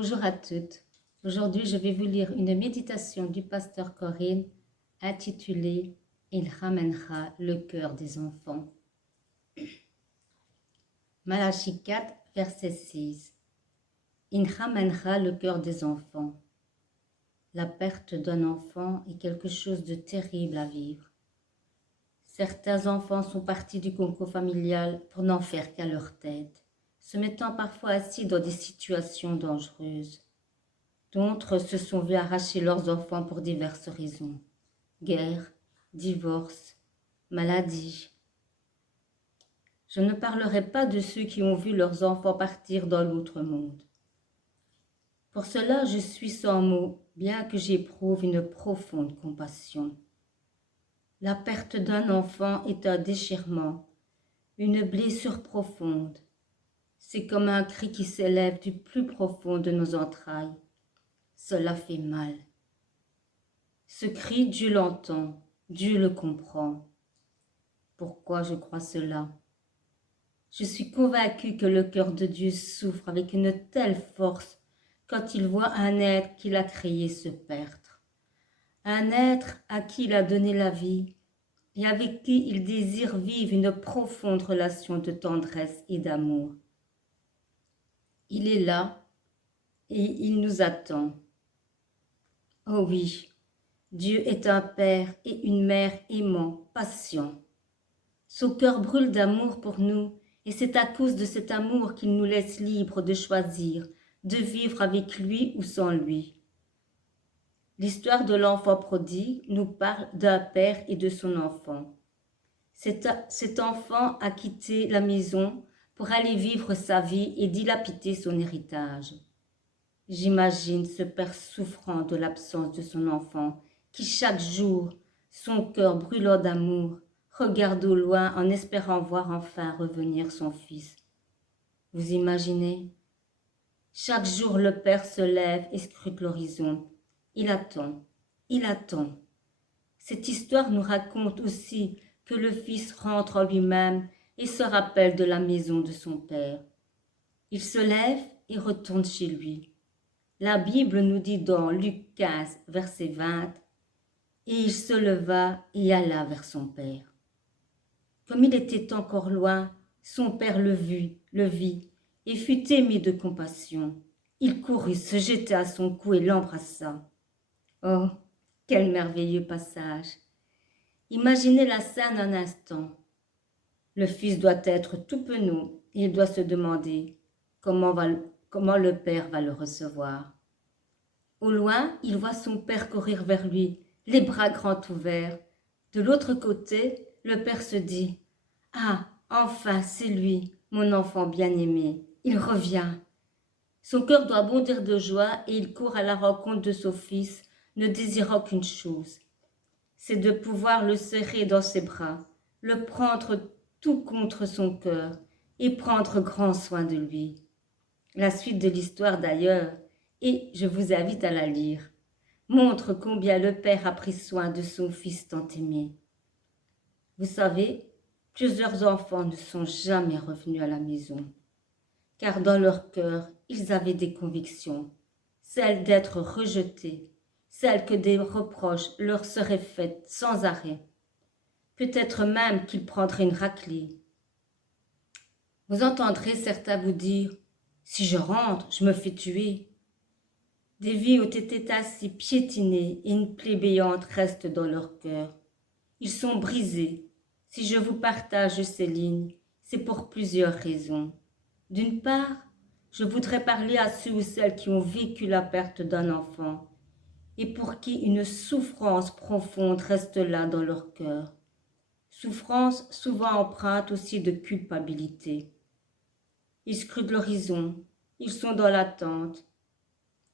Bonjour à toutes. Aujourd'hui, je vais vous lire une méditation du pasteur Corinne intitulée « Il ramènera le cœur des enfants ». Malachie 4, verset 6. Il ramènera le cœur des enfants. La perte d'un enfant est quelque chose de terrible à vivre. Certains enfants sont partis du concours familial pour n'en faire qu'à leur tête, se mettant parfois assis dans des situations dangereuses. D'autres se sont vus arracher leurs enfants pour diverses raisons. Guerre, divorce, maladie. Je ne parlerai pas de ceux qui ont vu leurs enfants partir dans l'autre monde. Pour cela, je suis sans mots, bien que j'éprouve une profonde compassion. La perte d'un enfant est un déchirement, une blessure profonde. C'est comme un cri qui s'élève du plus profond de nos entrailles. Cela fait mal. Ce cri, Dieu l'entend, Dieu le comprend. Pourquoi je crois cela? Je suis convaincue que le cœur de Dieu souffre avec une telle force quand il voit un être qu'il a créé se perdre. Un être à qui il a donné la vie et avec qui il désire vivre une profonde relation de tendresse et d'amour. Il est là et il nous attend. Oh oui, Dieu est un père et une mère aimants, patients. Son cœur brûle d'amour pour nous et c'est à cause de cet amour qu'il nous laisse libres de choisir, de vivre avec lui ou sans lui. L'histoire de l'enfant prodigue nous parle d'un père et de son enfant. Cet enfant a quitté la maison pour aller vivre sa vie et dilapider son héritage. J'imagine ce père souffrant de l'absence de son enfant, qui chaque jour, son cœur brûlant d'amour, regarde au loin en espérant voir enfin revenir son fils. Vous imaginez? Chaque jour le père se lève et scrute l'horizon. Il attend, il attend. Cette histoire nous raconte aussi que le fils rentre en lui-même et se rappelle de la maison de son père. Il se lève et retourne chez lui. La Bible nous dit dans Luc 15, verset 20, « Et il se leva et alla vers son père. » Comme il était encore loin, son père le vit, et fut ému de compassion. Il courut, se jeta à son cou et l'embrassa. Oh, quel merveilleux passage! Imaginez la scène un instant. Le fils doit être tout penaud et il doit se demander comment le père va le recevoir. Au loin, il voit son père courir vers lui, les bras grands ouverts. De l'autre côté, le père se dit « Ah, enfin, c'est lui, mon enfant bien-aimé, il revient !» Son cœur doit bondir de joie et il court à la rencontre de son fils, ne désirant qu'une chose, c'est de pouvoir le serrer dans ses bras, le prendre tout contre son cœur et prendre grand soin de lui. La suite de l'histoire d'ailleurs, et je vous invite à la lire, montre combien le père a pris soin de son fils tant aimé. Vous savez, plusieurs enfants ne sont jamais revenus à la maison, car dans leur cœur, ils avaient des convictions, celles d'être rejetés, celles que des reproches leur seraient faits sans arrêt. Peut-être même qu'ils prendraient une raclée. Vous entendrez certains vous dire « Si je rentre, je me fais tuer ». Des vies ont été ainsi piétinées et une plaie béante reste dans leur cœur. Ils sont brisés. Si je vous partage ces lignes, c'est pour plusieurs raisons. D'une part, je voudrais parler à ceux ou celles qui ont vécu la perte d'un enfant et pour qui une souffrance profonde reste là dans leur cœur. Souffrance souvent empreinte aussi de culpabilité. Ils scrutent l'horizon, ils sont dans l'attente.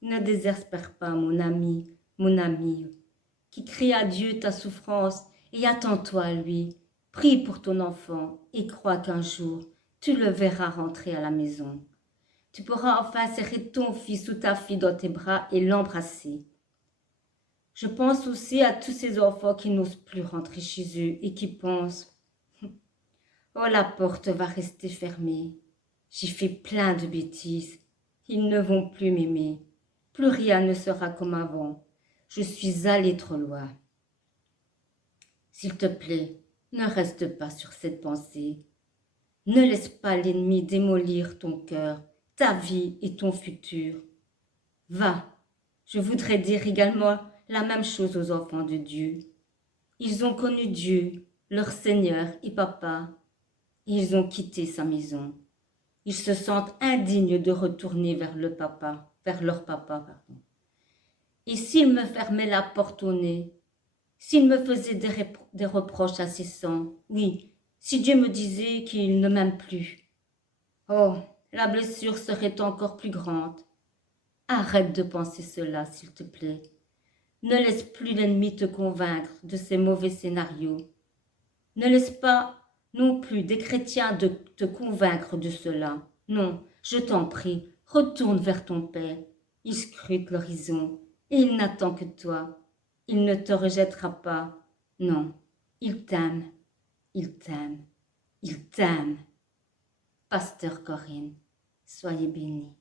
Ne désespère pas, mon ami, mon amie, qui crie à Dieu ta souffrance et attends-toi à lui. Prie pour ton enfant et crois qu'un jour, tu le verras rentrer à la maison. Tu pourras enfin serrer ton fils ou ta fille dans tes bras et l'embrasser. Je pense aussi à tous ces enfants qui n'osent plus rentrer chez eux et qui pensent « Oh, la porte va rester fermée. J'ai fait plein de bêtises. Ils ne vont plus m'aimer. Plus rien ne sera comme avant. Je suis allée trop loin. S'il te plaît, ne reste pas sur cette pensée. Ne laisse pas l'ennemi démolir ton cœur, ta vie et ton futur. Va, je voudrais dire également la même chose aux enfants de Dieu. Ils ont connu Dieu, leur Seigneur et Papa, et ils ont quitté sa maison. Ils se sentent indignes de retourner vers leur papa, pardon. Et s'ils me fermaient la porte au nez, s'ils me faisaient des reproches incessants, oui, si Dieu me disait qu'il ne m'aime plus, oh, la blessure serait encore plus grande. Arrête de penser cela, s'il te plaît. Ne laisse plus l'ennemi te convaincre de ces mauvais scénarios. Ne laisse pas non plus des chrétiens de te convaincre de cela. Non, je t'en prie, retourne vers ton Père. Il scrute l'horizon et il n'attend que toi. Il ne te rejettera pas. Non, il t'aime, il t'aime, il t'aime. Pasteur Corinne, soyez bénie.